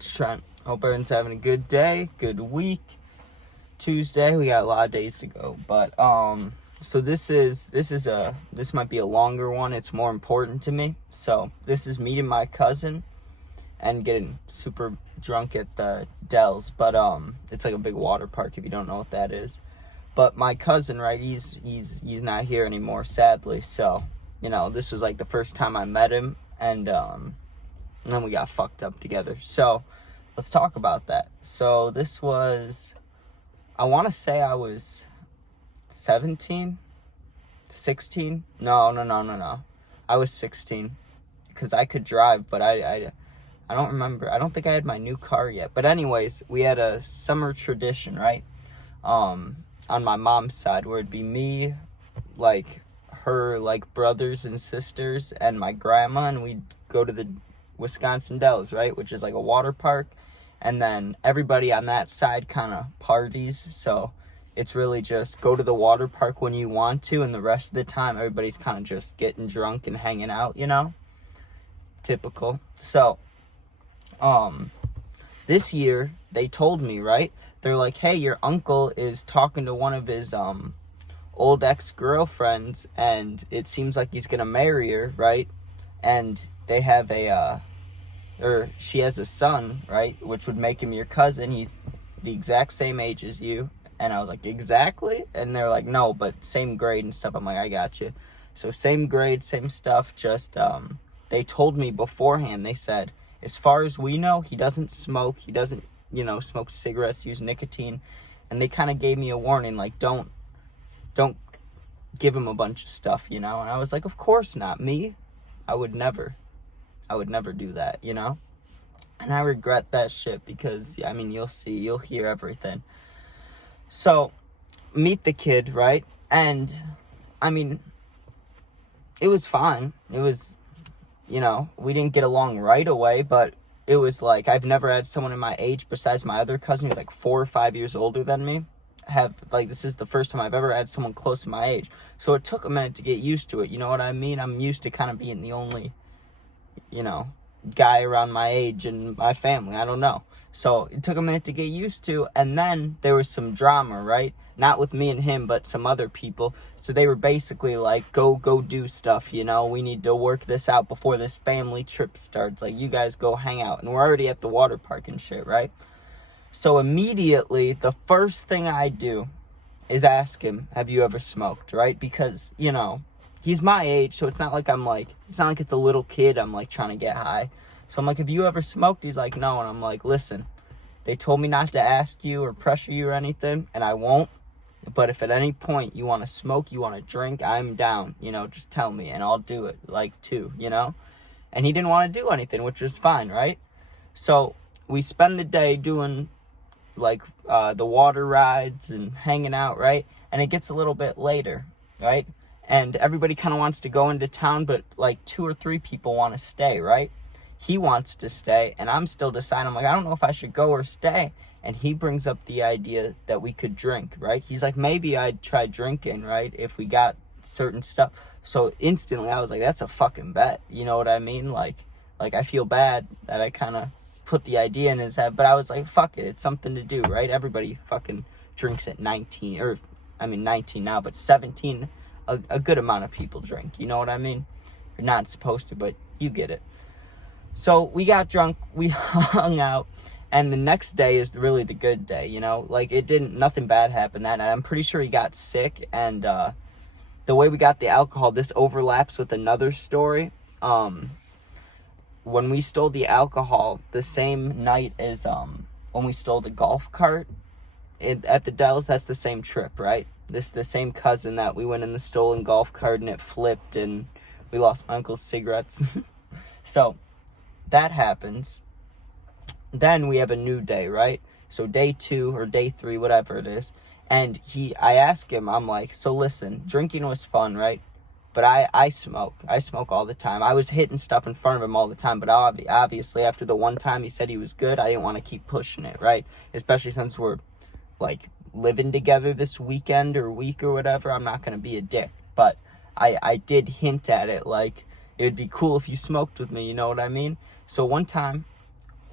It's Trent. Hope everyone's having a good day, good week. Tuesday, we got a lot of days to go. But so this might be a longer one. It's more important to me. So this is meeting my cousin and getting super drunk at the Dells. But it's like a big water park if you don't know what that is. But my cousin, right, he's not here anymore, sadly. So, this was like the first time I met him, and then we got fucked up together. So let's talk about that. So this was, I want to say I was 17, 16. No. I was 16 because I could drive, but I don't remember. I don't think I had my new car yet. But anyways, we had a summer tradition, right? On my mom's side, where it'd be me, like her, like brothers and sisters, and my grandma, and we'd go to the Wisconsin Dells, right, which is like a water park, and then everybody on that side kind of parties. So it's really just go to the water park when you want to, and the rest of the time everybody's kind of just getting drunk and hanging out, typical. So this year they told me, right, they're like, hey, your uncle is talking to one of his old ex-girlfriends, and it seems like he's gonna marry her, right? And they have she has a son, right, which would make him your cousin. He's the exact same age as you. And I was like, exactly? And they're like, no, but same grade and stuff. I'm like, I got you. So same grade, same stuff, just they told me beforehand. They said, as far as we know, he doesn't smoke. He doesn't, smoke cigarettes, use nicotine. And they kind of gave me a warning, like, don't give him a bunch of stuff, And I was like, of course not. Me? I would never do that, And I regret that shit because, you'll hear everything. So, meet the kid, right? And, it was fine. It was, we didn't get along right away, but it was like, I've never had someone in my age besides my other cousin who's like 4 or 5 years older than me. This is the first time I've ever had someone close to my age. So it took a minute to get used to it. You know what I mean? I'm used to kind of being the only, guy around my age and my family. I don't know. So it took a minute to get used to. And then there was some drama, right? Not with me and him, but some other people. So they were basically like, go do stuff, we need to work this out before this family trip starts. Like, you guys go hang out. And we're already at the water park and shit, right? So immediately, the first thing I do is ask him, have you ever smoked, right? Because, he's my age, so it's not like it's not like it's a little kid I'm like trying to get high. So I'm like, have you ever smoked? He's like, no. And I'm like, listen, they told me not to ask you or pressure you or anything, and I won't. But if at any point you want to smoke, you want to drink, I'm down, just tell me and I'll do it, too, And he didn't want to do anything, which was fine, right? So we spend the day doing the water rides and hanging out, right? And it gets a little bit later, right? And everybody kind of wants to go into town, but 2 or 3 people want to stay, right? He wants to stay, and I'm still deciding. I'm like, I don't know if I should go or stay. And he brings up the idea that we could drink, right? He's like, maybe I'd try drinking, right, if we got certain stuff. So instantly I was like, that's a fucking bet. You know what I mean? Like I feel bad that I kind of put the idea in his head, but I was like, fuck it, it's something to do, right? Everybody fucking drinks at 19, or 19 now, but 17, a good amount of people drink, you know what I mean? You're not supposed to, but you get it. So we got drunk, we hung out, and the next day is really the good day, nothing bad happened that night. I'm pretty sure he got sick, and the way we got the alcohol, this overlaps with another story. When we stole the alcohol, the same night as when we stole the golf cart at the Dells, that's the same trip, right? The same cousin that we went in the stolen golf cart and it flipped and we lost my uncle's cigarettes. So that happens. Then we have a new day, right? So day 2 or day 3, whatever it is. And I ask him, I'm like, so listen, drinking was fun, right? But I smoke. I smoke all the time. I was hitting stuff in front of him all the time. But obviously, after the one time he said he was good, I didn't want to keep pushing it, right? Especially since we're, living together this weekend or week or whatever. I'm not going to be a dick. But I did hint at it, it would be cool if you smoked with me, you know what I mean? So one time,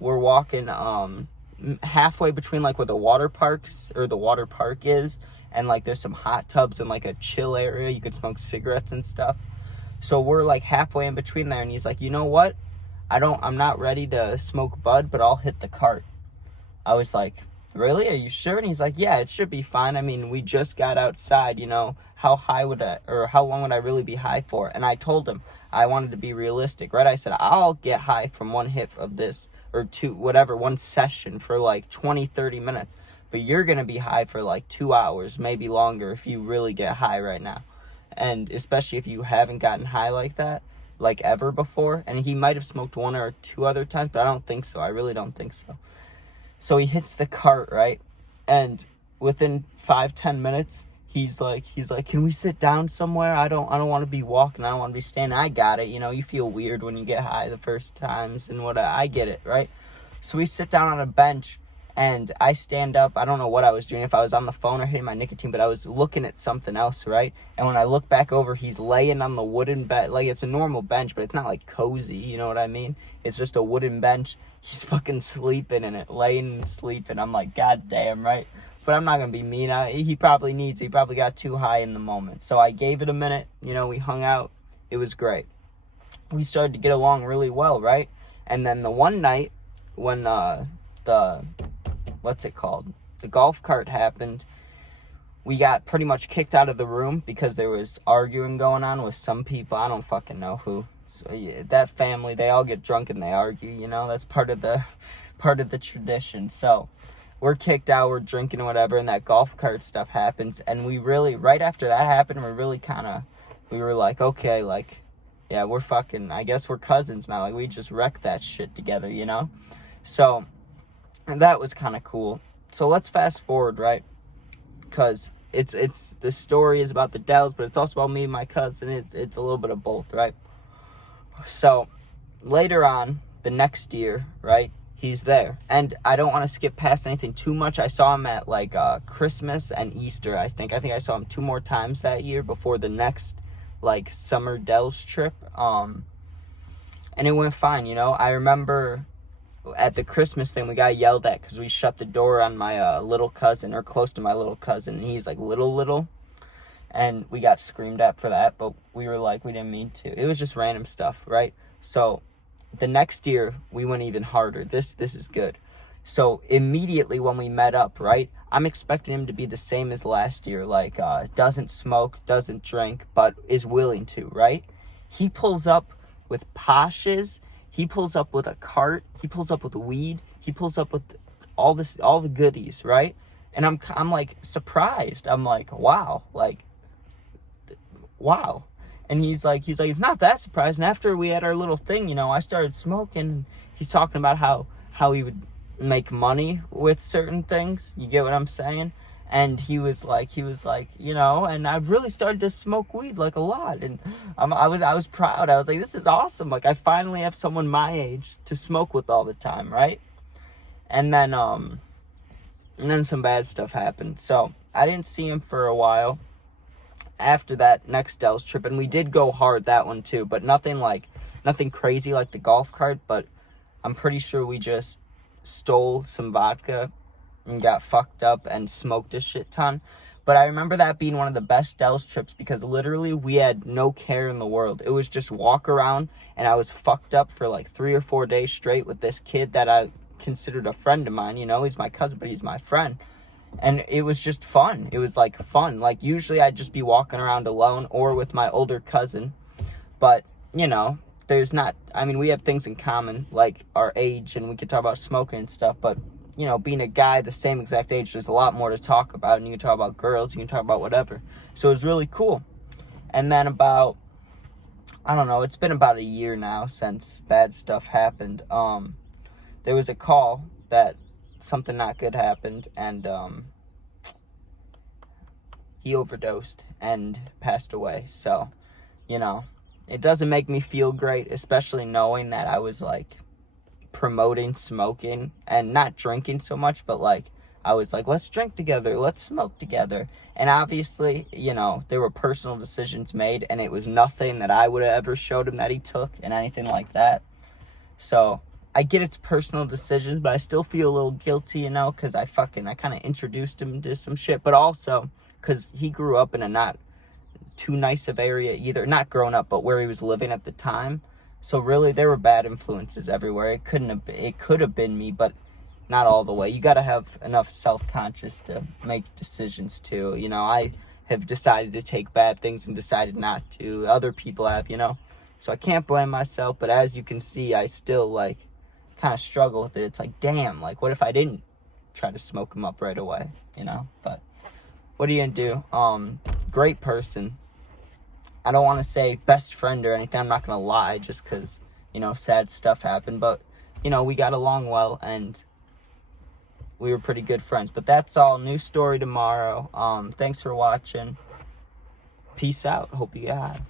we're walking halfway between like where the water parks or the water park is, and like there's some hot tubs and like a chill area you could smoke cigarettes and stuff. So we're like halfway in between there, and he's like, you know what, I'm not ready to smoke bud, but I'll hit the cart. I was like, really, are you sure? And he's like, yeah, it should be fine. I mean, we just got outside, you know, how long would I really be high for? And I told him I wanted to be realistic, right? I said, I'll get high from one hit of this, or two, whatever, one session for like 20-30 minutes, but you're gonna be high for like 2 hours, maybe longer, if you really get high right now. And especially if you haven't gotten high like that, like ever before. And he might have smoked 1 or 2 other times, but I don't think so. I really don't think so. So he hits the cart, right? And within 5-10 minutes, he's like, can we sit down somewhere? I don't want to be walking. I don't want to be standing. I got it. You know, you feel weird when you get high the first times and what, I get it, right? So we sit down on a bench, and I stand up. I don't know what I was doing, if I was on the phone or hitting my nicotine, but I was looking at something else, right? And when I look back over, he's laying on the wooden bed. Like, it's a normal bench, but it's not like cozy, you know what I mean? It's just a wooden bench. He's fucking sleeping in it, laying and sleeping. I'm like, God damn, right? But I'm not gonna be mean. He probably got too high in the moment. So I gave it a minute. You know, we hung out. It was great. We started to get along really well, right? And then the one night when what's it called? The golf cart happened. We got pretty much kicked out of the room because there was arguing going on with some people. I don't fucking know who. So yeah, that family, they all get drunk and they argue, you know, that's part of the tradition. So we're kicked out, we're drinking or whatever, and that golf cart stuff happens. And we really, right after that happened, we were like, okay, like, yeah, we're fucking, I guess we're cousins now. Like, we just wrecked that shit together, you know? So, and that was kind of cool. So let's fast forward, right? Because it's the story is about the Dells, but it's also about me and my cousin. It's a little bit of both, right? So later on, the next year, right, he's there. And I don't want to skip past anything too much. I saw him at like Christmas and Easter, I think. I think I saw him 2 more times that year before the next like summer Dells trip. And it went fine, you know. I remember at the Christmas thing, we got yelled at because we shut the door on my little cousin, or close to my little cousin, and he's like little, and we got screamed at for that, but we were like, we didn't mean to. It was just random stuff, right? So the next year we went even harder. This is good. So immediately when we met up, right, I'm expecting him to be the same as last year, like doesn't smoke, doesn't drink, but is willing to, right? He pulls up with Poshes. He pulls up with a cart. He pulls up with weed. He pulls up with all the goodies, right? And I'm like surprised. I'm like, wow. And he's like, it's not that surprising. After we had our little thing, you know, I started smoking. He's talking about how he would make money with certain things. You get what I'm saying? And he was like, you know, and I've really started to smoke weed like a lot. And I was proud. I was like, this is awesome. Like, I finally have someone my age to smoke with all the time, right? And then some bad stuff happened. So I didn't see him for a while after that next Dells trip. And we did go hard that one too, but nothing crazy like the golf cart. But I'm pretty sure we just stole some vodka and got fucked up and smoked a shit ton. But I remember that being one of the best Dells trips because literally we had no care in the world. It was just walk around, and I was fucked up for like 3 or 4 days straight with this kid that I considered a friend of mine. You know, he's my cousin, but he's my friend. And it was just fun. It was like fun. Like usually I'd just be walking around alone or with my older cousin. But, you know, we have things in common, like our age, and we could talk about smoking and stuff, but you know, being a guy the same exact age, there's a lot more to talk about, and you can talk about girls, you can talk about whatever. So it was really cool. And then about, I don't know, it's been about a year now since bad stuff happened. There was a call that something not good happened, and he overdosed and passed away. So, you know, it doesn't make me feel great, especially knowing that I was like promoting smoking and not drinking so much, but like I was like, let's drink together, let's smoke together. And obviously, you know, there were personal decisions made, and it was nothing that I would have ever showed him that he took and anything like that. So I get it's personal decisions, but I still feel a little guilty, you know, because I kind of introduced him to some shit. But also, because he grew up in a not too nice of area either. Not grown up, but where he was living at the time. So really, there were bad influences everywhere. It could have been me, but not all the way. You got to have enough self-conscious to make decisions too. You know, I have decided to take bad things and decided not to. Other people have, you know. So I can't blame myself, but as you can see, I still, like, kind of struggle with it. It's like, damn, like, what if I didn't try to smoke him up right away, you know? But what are you gonna do? Great person. I don't want to say best friend or anything. I'm not gonna lie just because, you know, sad stuff happened. But, you know, we got along well, and we were pretty good friends. But that's all. New story tomorrow. Thanks for watching. Peace out. Hope you got it.